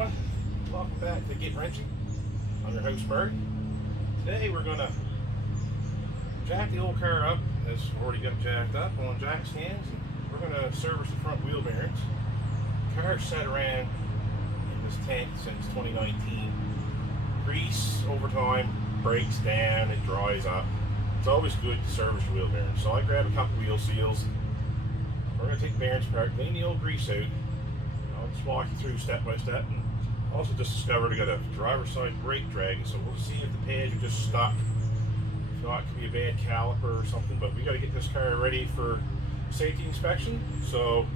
everyone, welcome back to Get Wrenchy. I'm your host Bert. Today we're going to jack the old car up. It's already got jacked up on jack stands. We're going to service the front wheel bearings. The car's sat around in this tank since 2019. Grease over time breaks down, it dries up. It's always good to service your wheel bearings. So I grabbed a couple wheel seals. We're going to take the bearings apart, clean the old grease out. I'll just walk you through step by step, and also just discovered I got a driver's side brake dragging, so we'll see if the pads are just stuck. If not, it could be a bad caliper or something, but we got to get this car ready for safety inspection. So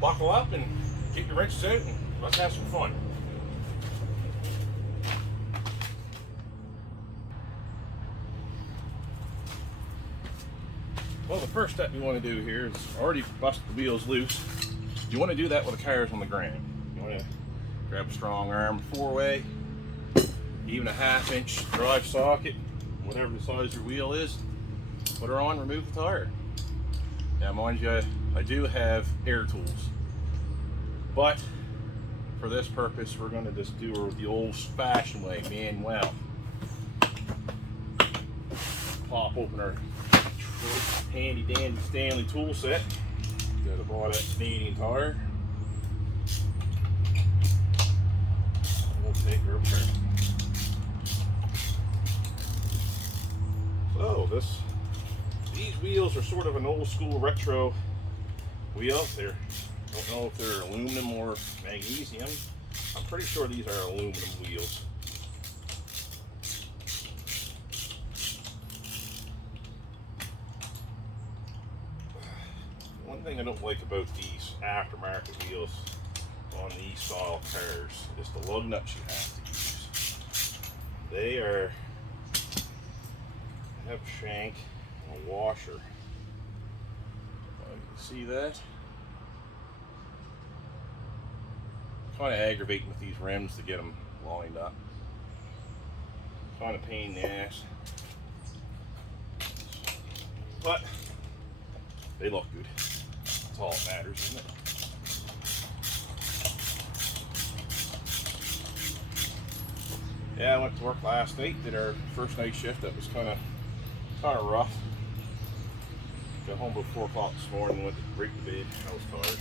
buckle up and get your wrenches out and let's have some fun. Well, the first step you want to do here is already bust the wheels loose. You want to do that with the cars on the ground. You want to grab a strong arm 4-way, even a 1/2 inch drive socket, whatever the size your wheel is. Put her on, remove the tire. Now mind you, I do have air tools, but for this purpose we're going to just do her the old fashioned way, manual. Pop open our handy dandy Stanley tool set. Got to buy that Canadian tire. We'll take her apart. So these wheels are sort of an old school retro wheel. I don't know if they're aluminum or magnesium. I'm pretty sure these are aluminum wheels. One thing I don't like about these aftermarket wheels on these style cars is the lug nuts you have to use. They have a shank and a washer. You can see that. Kind of aggravating with these rims to get them lined up. Kind of pain in the ass. But they look good. That's all that matters, isn't it? Yeah, I went to work last night, did our first night shift. That was kind of rough. Got home about 4 o'clock this morning, went to break the bed. I was tired.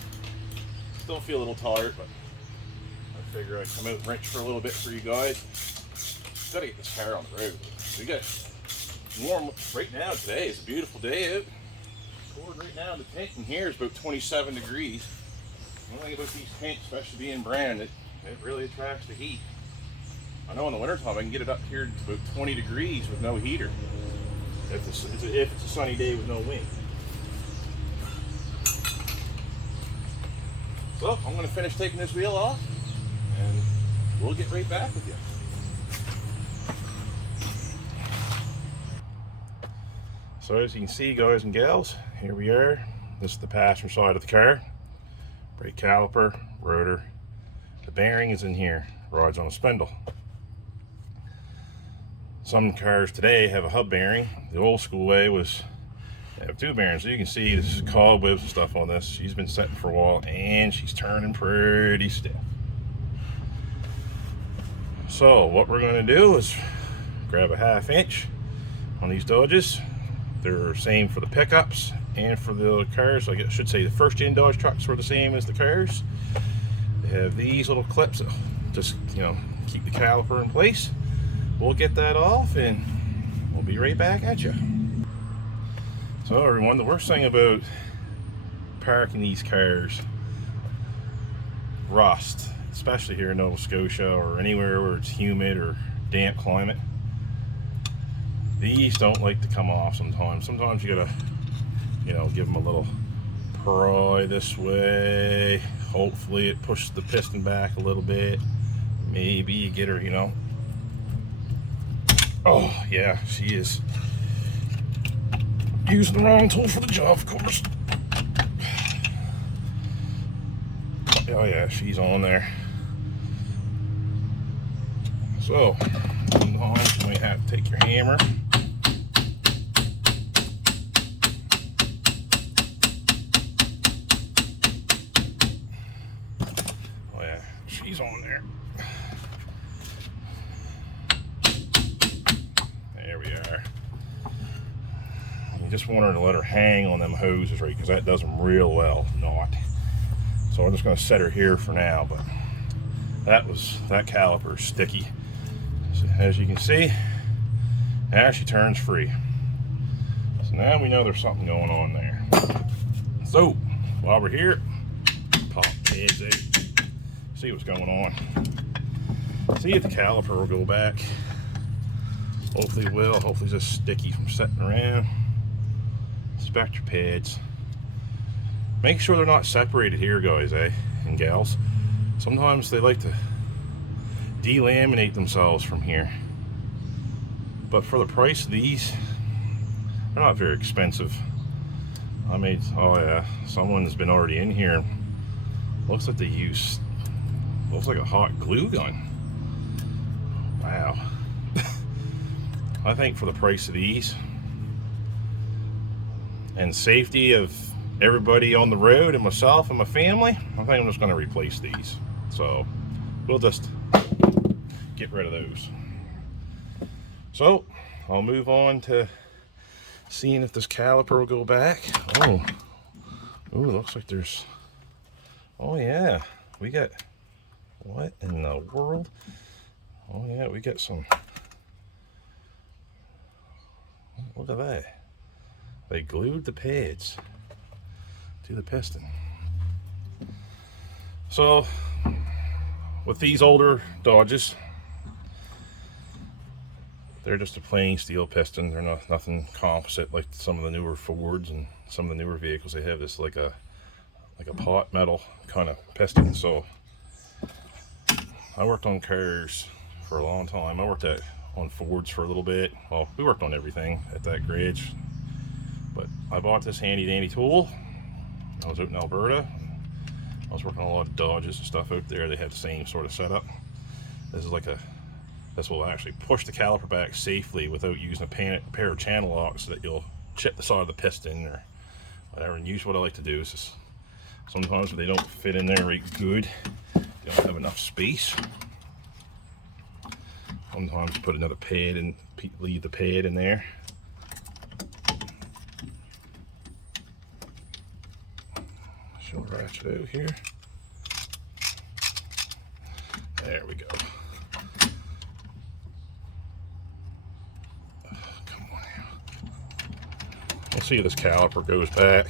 Still feel a little tired, but I figure I'd come out and wrench for a little bit for you guys. Gotta get this car on the road. We got warm right now today. It's a beautiful day out. Cold right now, the tent in here is about 27 degrees. One thing about these tents, especially being brand, it really attracts the heat. I know in the wintertime I can get it up here to about 20 degrees with no heater. If it's a sunny day with no wind. So I'm going to finish taking this wheel off and we'll get right back with you. So as you can see, guys and gals, here we are. This is the passenger side of the car. Brake caliper, rotor. The bearing is in here, rides on a spindle. Some cars today have a hub bearing. The old school way was have 2 bearings. So you can see this is cobwebs and stuff on this. She's been setting for a while and she's turning pretty stiff. So what we're going to do is grab a 1/2 inch on these Dodges. They're the same for the pickups and for the cars. I should say the first gen Dodge trucks were the same as the cars. They have these little clips that just, keep the caliper in place. We'll get that off and we'll be right back at you. So everyone, the worst thing about parking these cars, rust, especially here in Nova Scotia or anywhere where it's humid or damp climate. These don't like to come off sometimes. Sometimes you gotta, give them a little pry this way. Hopefully it pushes the piston back a little bit. Maybe you get her, Oh yeah, she is using the wrong tool for the job, of course. Oh yeah, she's on there. So, sometimes you might have to take your hammer. she's on there. There we are. You just want her to let her hang on them hoses, right? Because that does them real well. Not. So I'm just going to set her here for now. But that caliper is sticky. So as you can see, now she turns free. So now we know there's something going on there. So while we're here, pop pads out. See what's going on. See if the caliper will go back. Hopefully it will. Hopefully it's just sticky from sitting around. Inspect your pads. Make sure they're not separated here, guys, and gals. Sometimes they like to delaminate themselves from here. But for the price of these, they're not very expensive. Oh yeah, someone's been already in here. Looks like they use, looks like a hot glue gun. Wow. I think for the price of these and safety of everybody on the road and myself and my family, I think I'm just going to replace these. So we'll just get rid of those. So I'll move on to seeing if this caliper will go back. Oh, looks like there's, oh yeah, we got, what in the world? Oh yeah, we got some, look at that. They glued the pads to the piston. So with these older Dodges, they're just a plain steel piston. They're nothing composite like some of the newer Fords and some of the newer vehicles. They have this like a pot metal kind of piston. So I worked on cars for a long time. I worked on Fords for a little bit. Well, we worked on everything at that garage. But I bought this handy dandy tool. I was out in Alberta. I was working on a lot of Dodges and stuff out there. They have the same sort of setup. This is like this will actually push the caliper back safely without using a pair of channel locks so that you'll chip the side of the piston or whatever. And usually what I like to do is just, sometimes when they don't fit in there right good, you don't have enough space. Sometimes put another pad and leave the pad in there. She'll ratchet out here. There we go. Come on now. Let's see if this caliper goes back.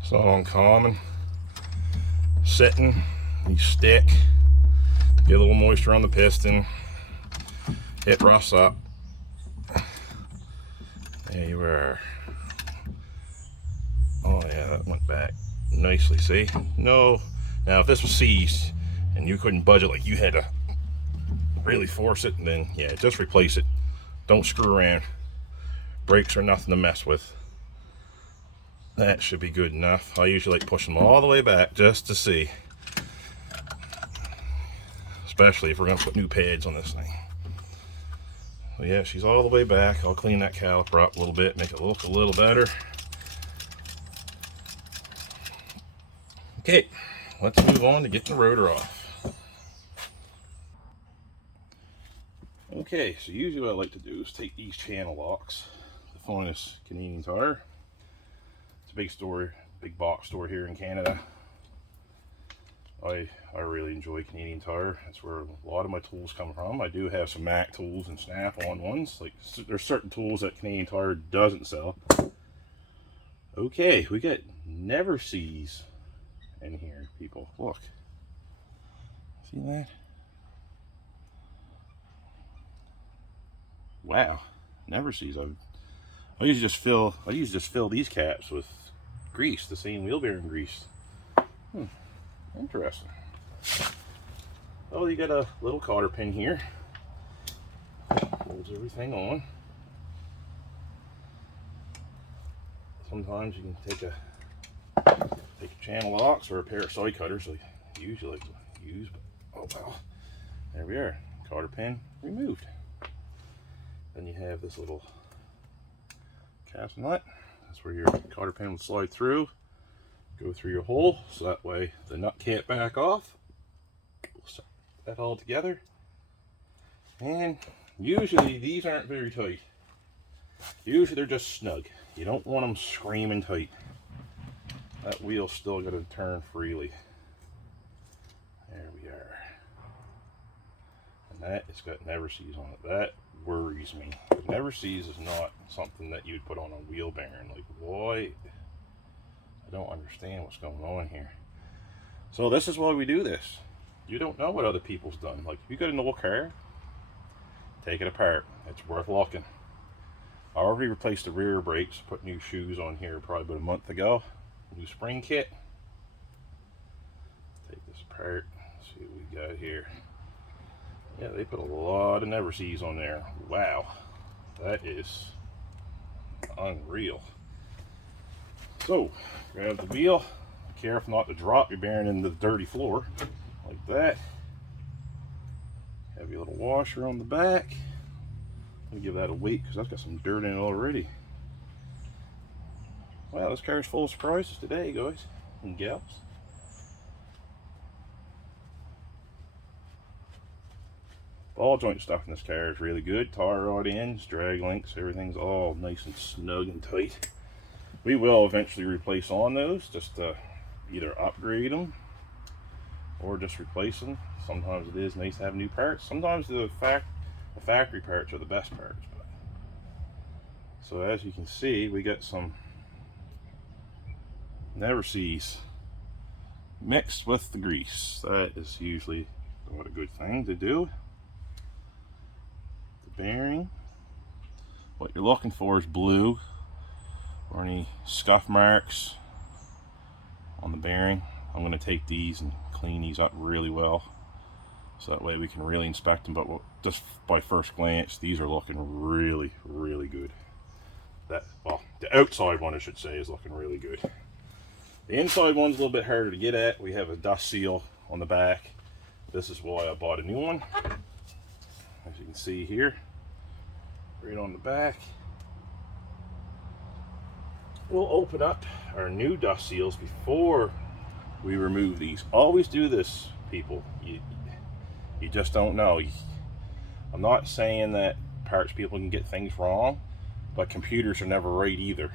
It's not uncommon. Sitting, you stick, get a little moisture on the piston, it rusts up. There you are. Oh yeah, that went back nicely, see? No, now if this was seized and you couldn't budge it, like you had to really force it, then yeah, just replace it. Don't screw around. Brakes are nothing to mess with. That should be good enough. I usually like pushing them all the way back just to see. Especially if we're going to put new pads on this thing. So yeah, she's all the way back. I'll clean that caliper up a little bit, make it look a little better. Okay, let's move on to getting the rotor off. Okay, so usually what I like to do is take these channel locks, the finest Canadian Tire. It's a big store, big box store here in Canada. I really enjoy Canadian Tire. That's where a lot of my tools come from. I do have some Mac tools and Snap-on ones. Like there's certain tools that Canadian Tire doesn't sell. Okay, we got Never Sees in here, people. Look. See that? Wow. Never Sees. I usually just fill these caps with grease, the same wheel bearing grease. Interesting. Oh, you got a little cotter pin here. Holds everything on. Sometimes you can take a channel locks or a pair of side cutters like I usually like to use. But, oh well. There we are. Cotter pin removed. Then you have this little cast nut. That's where your cotter pin would slide through. go through your hole, so that way the nut can't back off. We'll set that all together. And usually these aren't very tight. Usually they're just snug. You don't want them screaming tight. That wheel's still going to turn freely. There we are. And that it's got never sees on it. That worries me. Never sees is not something that you'd put on a wheel bearing. Like, why? I don't understand what's going on here. So this is why we do this. You don't know what other people's done. Like, if you got an old car, take it apart. It's worth looking. I already replaced the rear brakes, put new shoes on here probably about a month ago. New spring kit. Take this apart, see what we got here. Yeah, they put a lot of never sees on there. Wow, that is unreal. So, grab the wheel. Be careful not to drop your bearing into the dirty floor like that. Have your little washer on the back. Let me give that a weight because that's got some dirt in it already. Wow, this car's full of surprises today, guys and gals. Ball joint stuff in this car is really good. Tire rod ends, drag links, everything's all nice and snug and tight. We will eventually replace on those, just to either upgrade them or just replace them. Sometimes it is nice to have new parts. Sometimes the factory parts are the best parts. But. So as you can see, we got some never sees mixed with the grease. That is usually not a good thing to do. The bearing, what you're looking for is blue or any scuff marks on the bearing. I'm going to take these and clean these up really well, so that way we can really inspect them. But just by first glance, these are looking really, really good. Well, the outside one, I should say, is looking really good. The inside one's a little bit harder to get at. We have a dust seal on the back. This is why I bought a new one. As you can see here, right on the back. We'll open up our new dust seals before we remove these. Always do this, people. You just don't know. I'm not saying that parts people can get things wrong, but computers are never right either.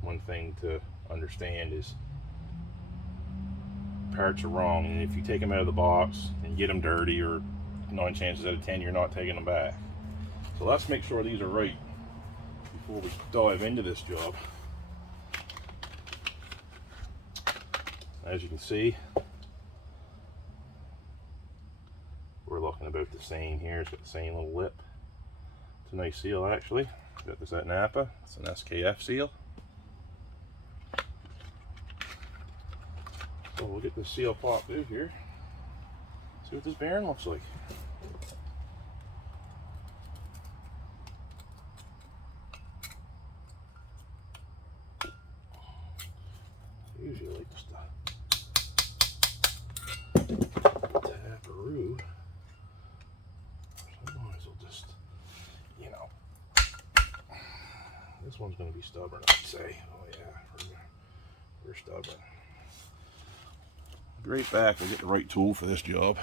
One thing to understand is parts are wrong, and if you take them out of the box and get them dirty, or 9 chances out of 10 you're not taking them back. So let's make sure these are right before we dive into this job. As you can see, we're looking about the same here. It's got the same little lip. It's a nice seal, actually. Got this at Napa. It's an SKF seal. So we'll get this seal popped out here. See what this bearing looks like. Usually I like just taparoo. Sometimes I'll just, you know, this one's going to be stubborn, I'd say. Oh yeah, we're stubborn. Be right back, we'll get the right tool for this job.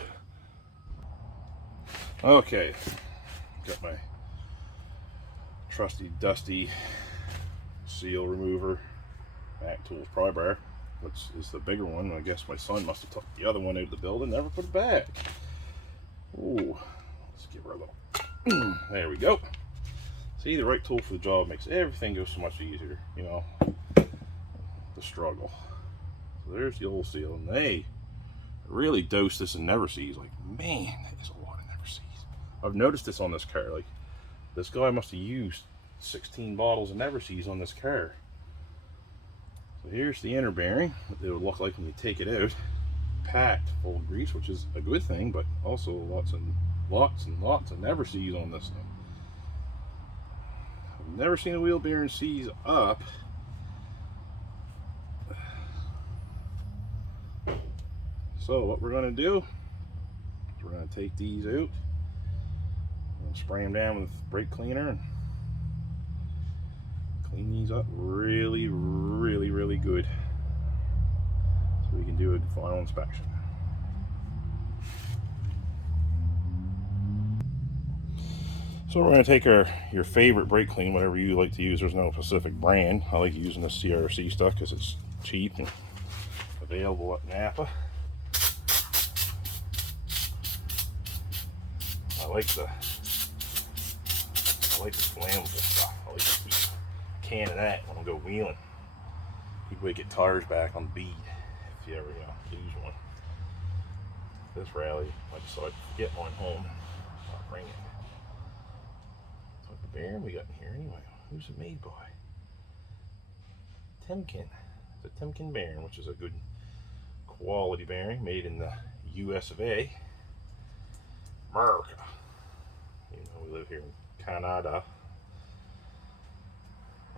Okay, got my trusty dusty seal remover. Mac Tools pry bar, which is the bigger one. I guess my son must have took the other one out of the building, never put it back. Ooh, let's give her a little. There we go. See, the right tool for the job makes everything go so much easier, you know, the struggle. So there's the old seal, and they really dose this in never sees. Like, man, that is a lot of never sees. I've noticed this on this car. Like, this guy must have used 16 bottles of never sees on this car. So here's the inner bearing, what it would look like when you take it out. Packed full of grease, which is a good thing, but also lots and lots of never sees on this thing. I've never seen a wheel bearing seize up. So what we're going to do is we're going to take these out and spray them down with brake cleaner and clean these up really, really, really good. so we can do a final inspection. So we're going to take your favorite brake clean, whatever you like to use. There's no specific brand. I like using the CRC stuff because it's cheap and available at Napa. I like the flammable stuff. I like to keep a can of that when I go wheeling. Keep way get tires back on bead if you ever lose one. This rally, I decided to get one home. I'll bring it. What the bearing we got in here anyway? Who's it made by? Timken. It's a Timken bearing, which is a good quality bearing made in the US of A. America. Even though we live here in Canada.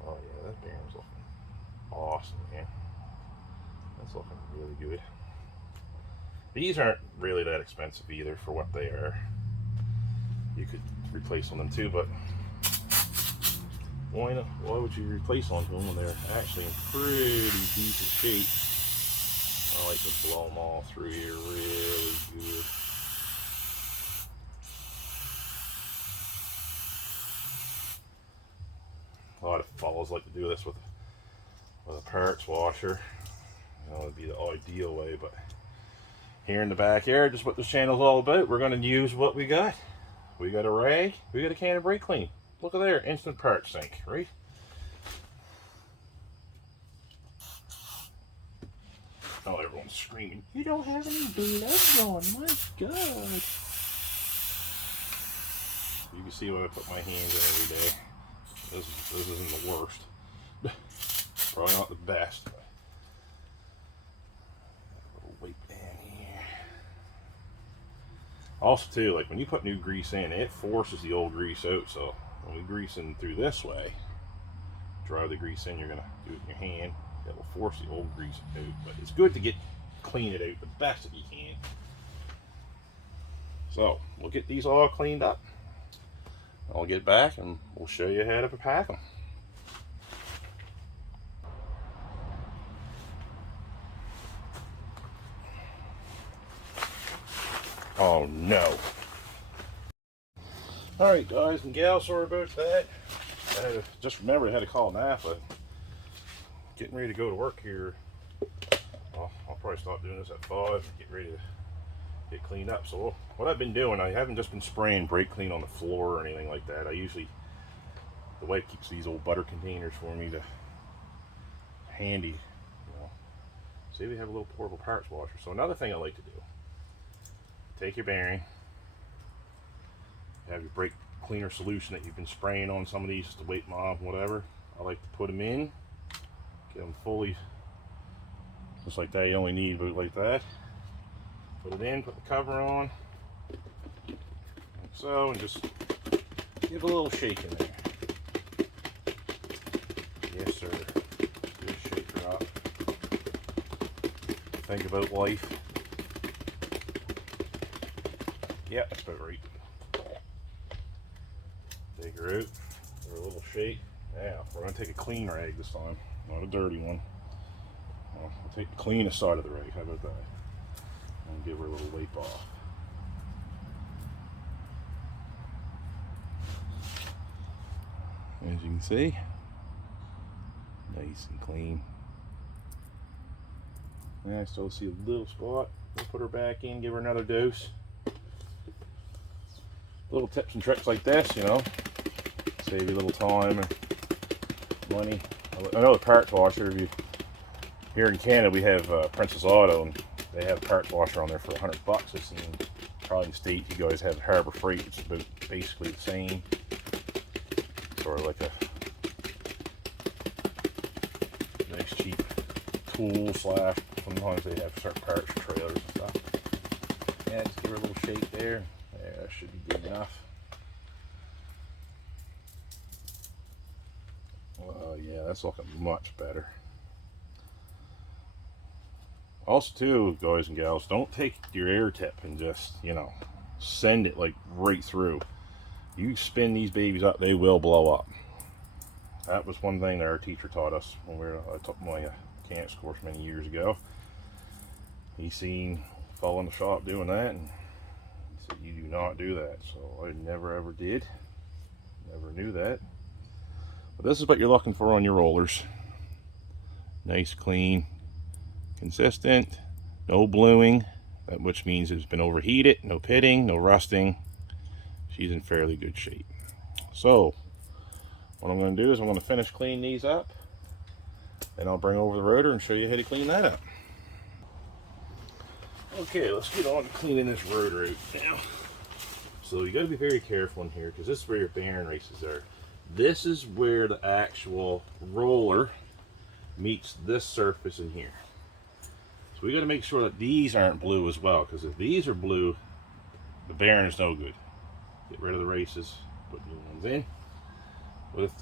Oh yeah, that bearing's looking awesome, man. That's looking really good. These aren't really that expensive either for what they are. You could replace on them too, but why not? Why would you replace on them when they're actually in pretty decent shape? I like to blow them all through here really good. A lot of fellows like to do this with a parts washer. It'd be the ideal way, but here in the backyard, just what this channel's all about. We're going to use what we got. We got a rag, we got a can of brake clean. Look at there, instant part sink, right? Oh, everyone's screaming, you don't have any gloves on, my God. You can see what I put my hands in every day. This isn't the worst. Probably not the best. But a little weight down here. Also too, like when you put new grease in, it forces the old grease out, so when we grease in through this way, drive the grease in, you're gonna do it in your hand, that will force the old grease out. But it's good to clean it out the best that you can. So we'll get these all cleaned up. I'll get back and we'll show you how to pack them. Oh no. Alright guys and gals, sorry about that. Just remembered I had to call Napa. Getting ready to go to work here. Well, I'll probably stop doing this at 5 and get ready to get cleaned up. So what I've been doing, I haven't just been spraying brake clean on the floor or anything like that. The wife keeps these old butter containers for me to handy. See, we have a little portable parts washer. So another thing I like to do, take your bearing, have your brake cleaner solution that you've been spraying on some of these just to weight them off, whatever. I like to put them in, get them fully, just like that. You only need about like that. Put it in, put the cover on, like so, and just give a little shake in there. Yes, sir. Good shake her up. Think about life. Yeah, that's about right. Take her out, give her a little shake. Yeah, we're going to take a clean rag this time, not a dirty one. We'll take the cleanest side of the rag, how about that? And give her a little wipe off. As you can see, nice and clean. Yeah, I still see a little spot. We'll put her back in, give her another dose. Little tips and tricks like this, save you a little time and money. I know the parts washer, here in Canada we have Princess Auto, and they have a parts washer on there for $100. I've seen probably in the States you guys have Harbor Freight, which is about basically the same. Sort of like a nice cheap tool slash, sometimes they have certain parts for trailers and stuff. Yeah, just give her a little shake there. Yeah, that should be good enough. Oh yeah, that's looking much better. Also too, guys and gals, don't take your air tip and just, send it like right through. You spin these babies up, they will blow up. That was one thing that our teacher taught us when I took my mechanics course many years ago. he seen fall in the shop doing that, and he said, you do not do that. So I never ever did, never knew that. But this is what you're looking for on your rollers. Nice, clean, consistent, no bluing, which means it's been overheated, no pitting, no rusting. She's in fairly good shape. So what I'm going to do is I'm going to finish cleaning these up, and I'll bring over the rotor and show you how to clean that up. Okay, let's get on to cleaning this rotor out now. So you got to be very careful in here, because this is where your bearing races are. This is where the actual roller meets this surface in here. So we got to make sure that these aren't blue as well, because if these are blue, the bearing is no good. Get rid of the races, put new ones in.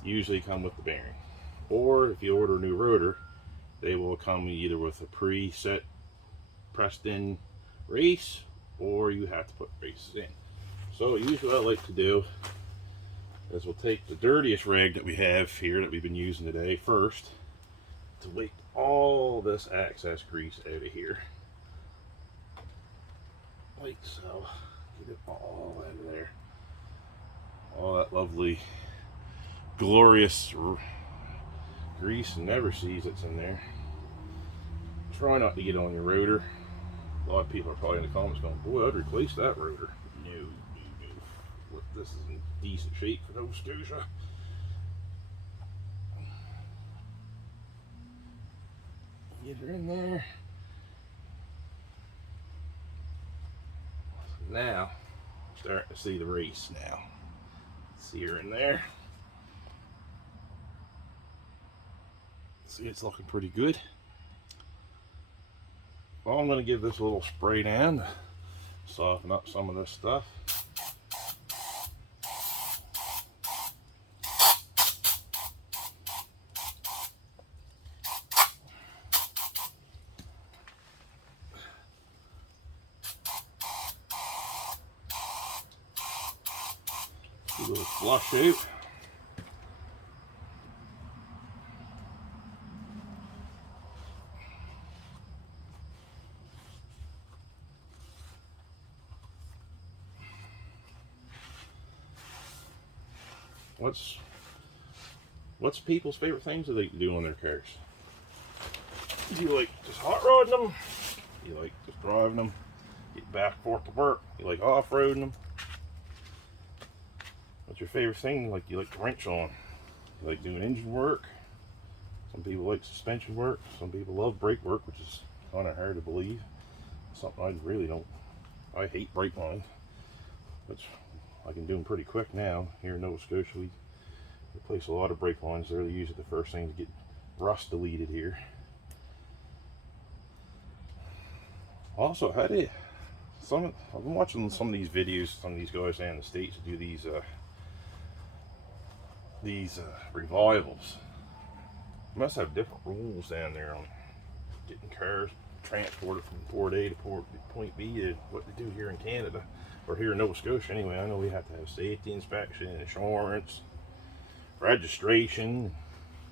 Usually come with the bearing. Or if you order a new rotor, they will come either with a preset pressed in race, or you have to put races in. So usually what I like to do is we'll take the dirtiest rag that we have here that we've been using today first, to wipe all this excess grease out of here, like so. Get it all out of there, all that lovely glorious grease and never sees that's in there. Try not to get on your rotor. A lot of people are probably in the comments going, boy, I'd replace that rotor. No, no, no. This is in decent shape for Nova Scotia. Get her in there. Now, starting to see the race now. See her in there. See, it's looking pretty good. Well, I'm going to give this a little spray down to soften up some of this stuff. A little flush out. What's people's favorite things that they can do on their cars? Do you like just hot rodding them? Do you like just driving them? Get back and forth to work? You like off-roading them? What's your favorite thing like you like to wrench on? You like doing engine work? Some people like suspension work. Some people love brake work, which is kind of hard to believe. Something I really don't. I hate brake line, which I can do them pretty quick now. Here in Nova Scotia, we replace a lot of brake lines. They're usually the first thing to get rust deleted here. Also, I've been watching some of these videos, some of these guys down in the States do these revivals. They must have different rules down there on getting cars transported from port A to point B to what they do here in Canada, or here in Nova Scotia anyway. I know we have to have safety inspection, insurance, registration,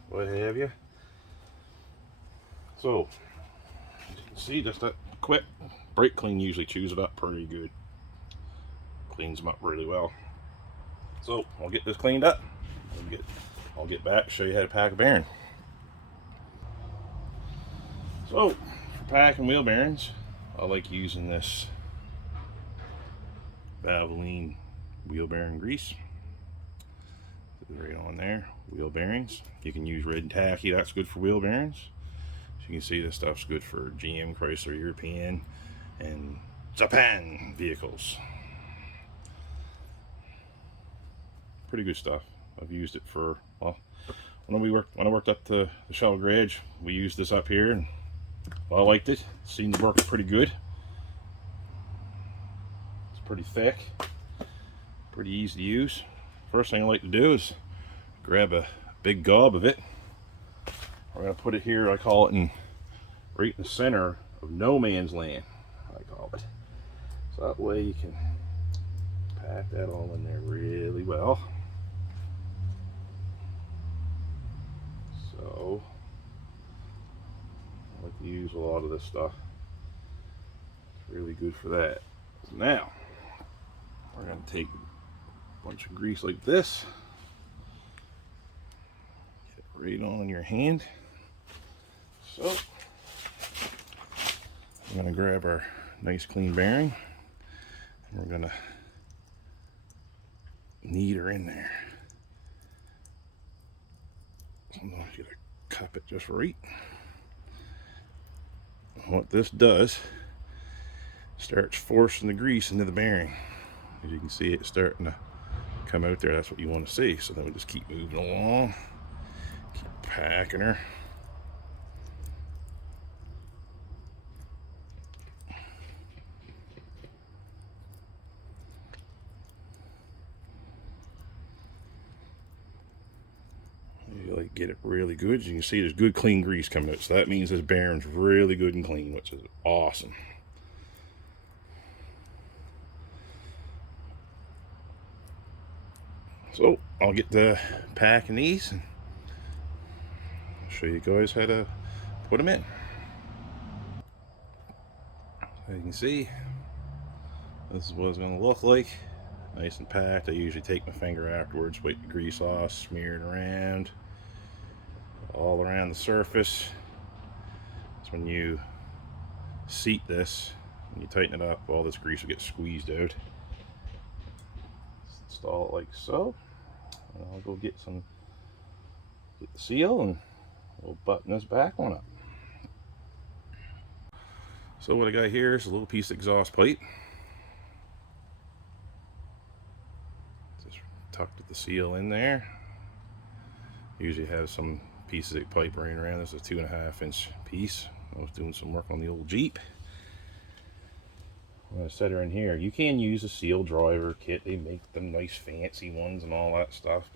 what have you. So, as you can see, just that quick brake clean usually chews it up pretty good. Cleans them up really well. So, I'll get this cleaned up. I'll get back, show you how to pack a bearing. So, for packing wheel bearings, I like using this Valvoline wheel bearing grease. Right on there, wheel bearings. You can use red tacky, that's good for wheel bearings. As you can see, this stuff's good for GM, Chrysler, European, and Japan vehicles. Pretty good stuff. I've used it for, well, when I worked up the Shell Garage, we used this up here, and I liked it. Seemed to work pretty good. It's pretty thick, pretty easy to use. First thing I like to do is grab a big gob of it. We're going to put it here, I call it, right in the center of no man's land, I call it. So that way you can pack that all in there really well. So I like to use a lot of this stuff. Really good for that. Now, we're going to take a bunch of grease like this. Get it right on your hand. So, I'm going to grab our nice clean bearing, and we're going to knead her in there. Sometimes you gotta cup it just right. And what this does, starts forcing the grease into the bearing. As you can see, it's starting to come out there. That's what you want to see. So then we just keep moving along, keep packing her. You like get it really good. As you can see, there's good clean grease coming out. So that means this bearing's really good and clean, which is awesome. So I'll get to packing these and I'll show you guys how to put them in. As you can see, this is what it's going to look like. Nice and packed. I usually take my finger afterwards, wipe the grease off, smear it around, all around the surface. That's when you seat this, when you tighten it up, all this grease will get squeezed out. Install it like so. And I'll go get the seal and we'll button this back one up. So what I got here is a little piece of exhaust pipe. Just tucked the seal in there. Usually have some pieces of pipe running around. This is a 2.5-inch piece. I was doing some work on the old Jeep. I'm going to set her in here. You can use a seal driver kit. They make them nice fancy ones and all that stuff.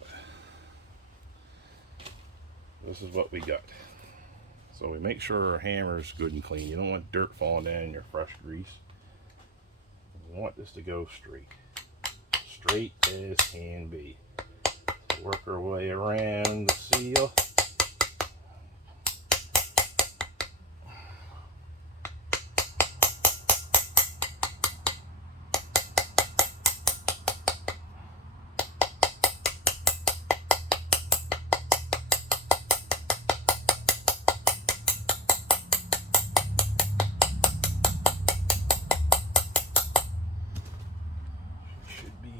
But this is what we got. So we make sure our hammer is good and clean. You don't want dirt falling down in your fresh grease. You want this to go straight. Straight as can be. So work our way around the seal.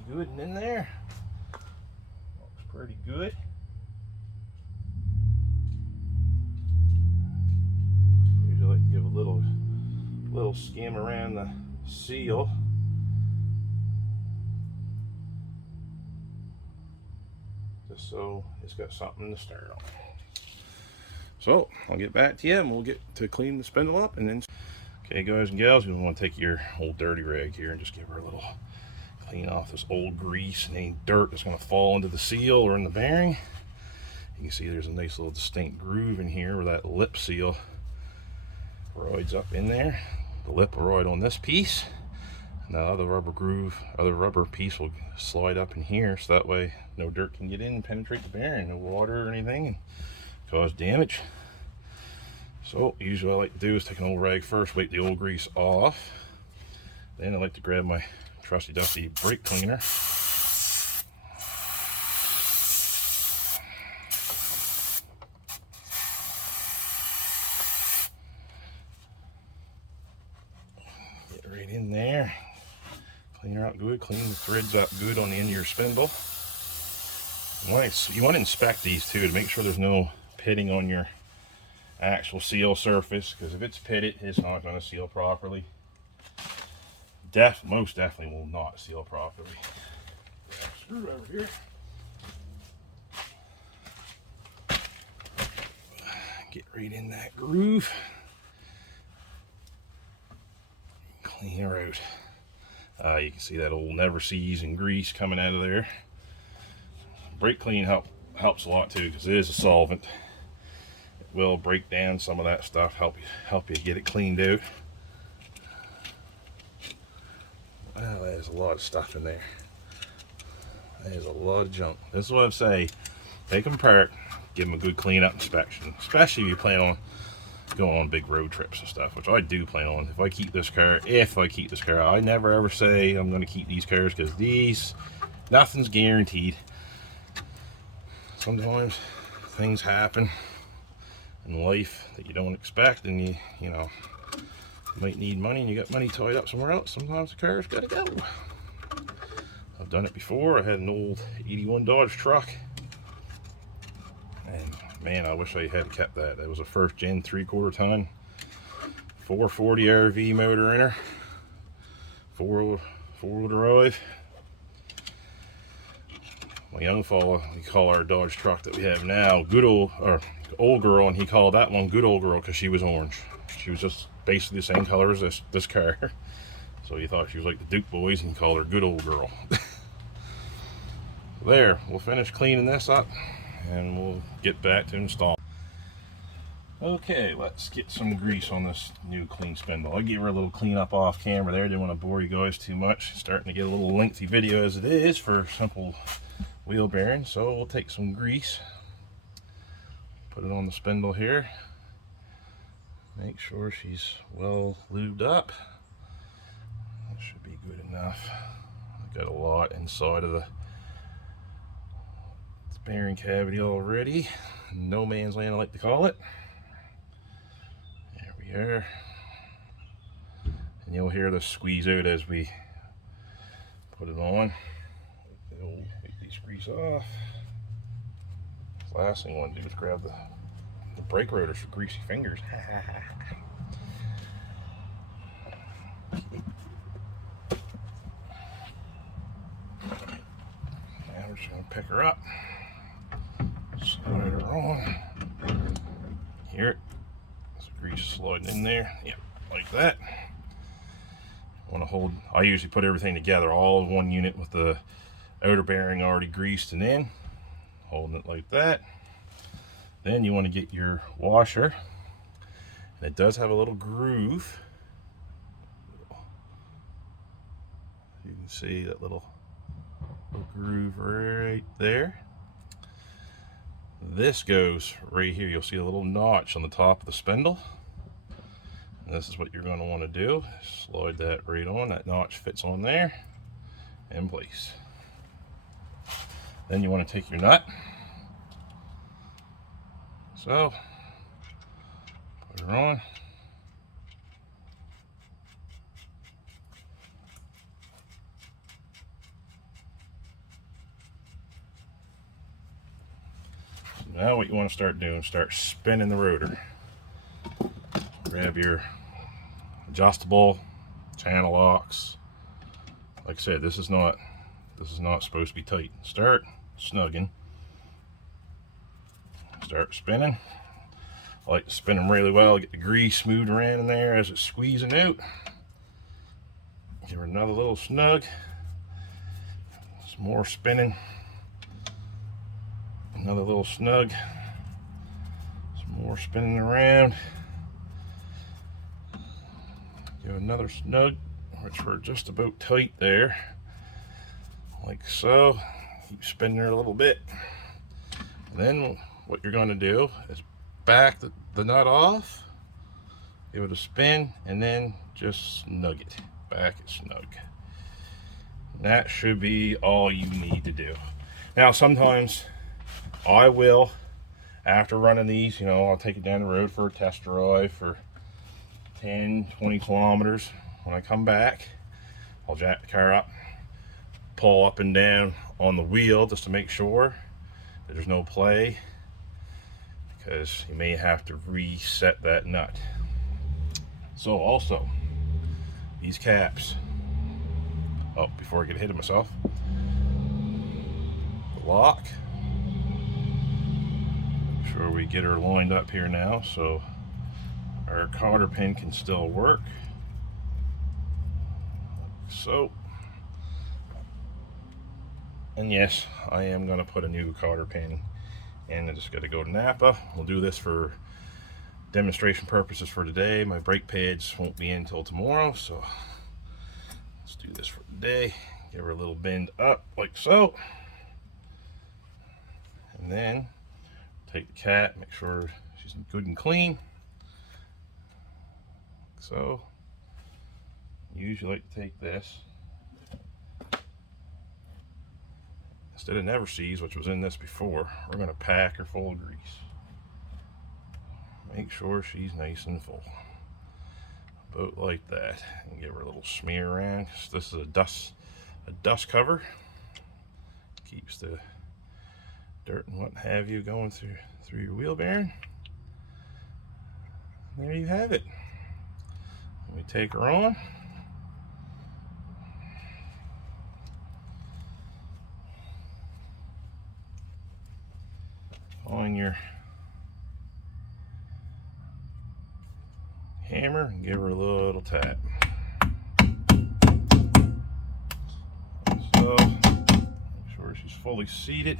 Good and in there. Looks pretty good. Usually like to give a little skim around the seal. Just so it's got something to start on. So I'll get back to you and we'll get to clean the spindle up and then. Okay guys and gals, you want to take your old dirty rag here and just give her a little clean off this old grease and any dirt that's going to fall into the seal or in the bearing. You can see there's a nice little distinct groove in here where that lip seal rides up in there. The lip will ride on this piece, and the other rubber piece will slide up in here, so that way no dirt can get in and penetrate the bearing, no water or anything, and cause damage. So usually what I like to do is take an old rag first, wipe the old grease off. Then I like to grab my trusty dusty brake cleaner. Get right in there. Clean her out good. Clean the threads up good on the end of your spindle. You want to inspect these too to make sure there's no pitting on your actual seal surface, because if it's pitted, it's not going to seal properly. Most definitely will not seal properly. Screwdriver here. Get right in that groove. Clean her out. You can see that old never season grease coming out of there. Brake clean helps a lot too, because it is a solvent. It will break down some of that stuff, help you get it cleaned out. Well, there's a lot of stuff in there. There's a lot of junk. This is what I say. Take them apart, give them a good clean up inspection. Especially if you plan on go on big road trips and stuff, which I do plan on. If I keep this car, I never ever say I'm going to keep these cars, because nothing's guaranteed. Sometimes things happen in life that you don't expect, and you know, you might need money and you got money tied up somewhere else. Sometimes the car's got to go. I've done it before. I had an old 81 Dodge truck, and man, I wish I had kept that. That was a first gen 3/4 ton 440 RV motor in her, four-wheel drive. My young fella, we call our Dodge truck that we have now good old girl, and he called that one good old girl because she was orange. She was just basically the same color as this car. So he thought she was like the Duke boys, and he called her good old girl. There, we'll finish cleaning this up and we'll get back to installing. Okay, let's get some grease on this new clean spindle. I gave her a little cleanup off camera there. Didn't want to bore you guys too much. It's starting to get a little lengthy video as it is for simple wheel bearing. So we'll take some grease, put it on the spindle here, make sure she's well lubed up. That should be good enough. I've got a lot inside of the bearing cavity already. No man's land, I like to call it. There we are. And you'll hear this squeeze out as we put it on. We'll take these grease off. The last thing I want to do is grab the brake rotors for greasy fingers. Now we're just going to pick her up. Slide her on. Hear it? There's grease sliding in there. Yep, like that. Want to hold, I usually put everything together, all in one unit with the outer bearing already greased and in. Holding it like that. Then you want to get your washer. And it does have a little groove. You can see that little groove right there. This goes right here. You'll see a little notch on the top of the spindle. And this is what you're going to want to do. Slide that right on. That notch fits on there in place. Then you want to take your nut. So, put her on. Now what you want to start doing, start spinning the rotor. Grab your adjustable channel locks. Like I said, this is not supposed to be tight. Start snugging. Start spinning. I like to spin them really well, get the grease moved around in there as it's squeezing out. Give her another little snug. Some more spinning. Another little snug. Some more spinning around. Give another snug, which we're just about tight there. Like so. Keep spinning her a little bit. And then what you're going to do is back the nut off, give it a spin, and then just snug it. Back it snug. And that should be all you need to do. Now sometimes I will, after running these, you know, I'll take it down the road for a test drive for 10-20 kilometers. When I come back, I'll jack the car up, pull up and down on the wheel just to make sure that there's no play, because you may have to reset that nut. So also, these caps, oh, before I get ahead of myself, the lock, make sure we get her lined up here now so our cotter pin can still work. So, and yes, I am going to put a new cotter pin in. I just got to go to Napa. We'll do this for demonstration purposes for today. My brake pads won't be in until tomorrow, so let's do this for today. Give her a little bend up like so, and then take the cat, make sure she's good and clean. So usually like to take this instead of Never Seas, which was in this before. We're going to pack her full of grease. Make sure she's nice and full. About like that. And give her a little smear around, because this is a dust cover. Keeps the dirt and what have you going through your wheel bearing. There you have it. Let me take her on. Find your hammer and give her a little tap. So make sure she's fully seated.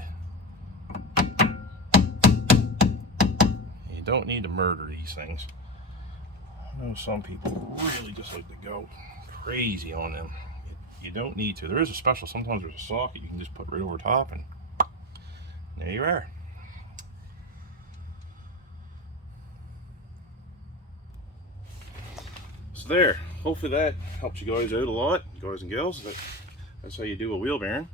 You don't need to murder these things. I know some people really just like to go crazy on them. You don't need to. There is a special, sometimes there's a socket you can just put right over top, and there you are. So there, hopefully that helps you guys out a lot, guys and gals. That's how you do a wheel bearing.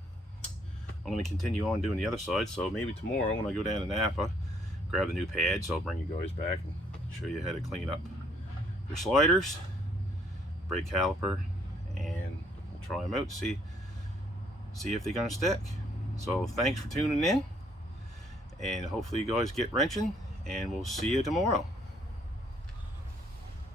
I'm going to continue on doing the other side, so maybe tomorrow when I go down to Napa, grab the new pads, I'll bring you guys back and show you how to clean up your sliders, brake caliper, and we'll try them out to see if they're going to stick. So thanks for tuning in, and hopefully you guys get wrenching, and we'll see you tomorrow.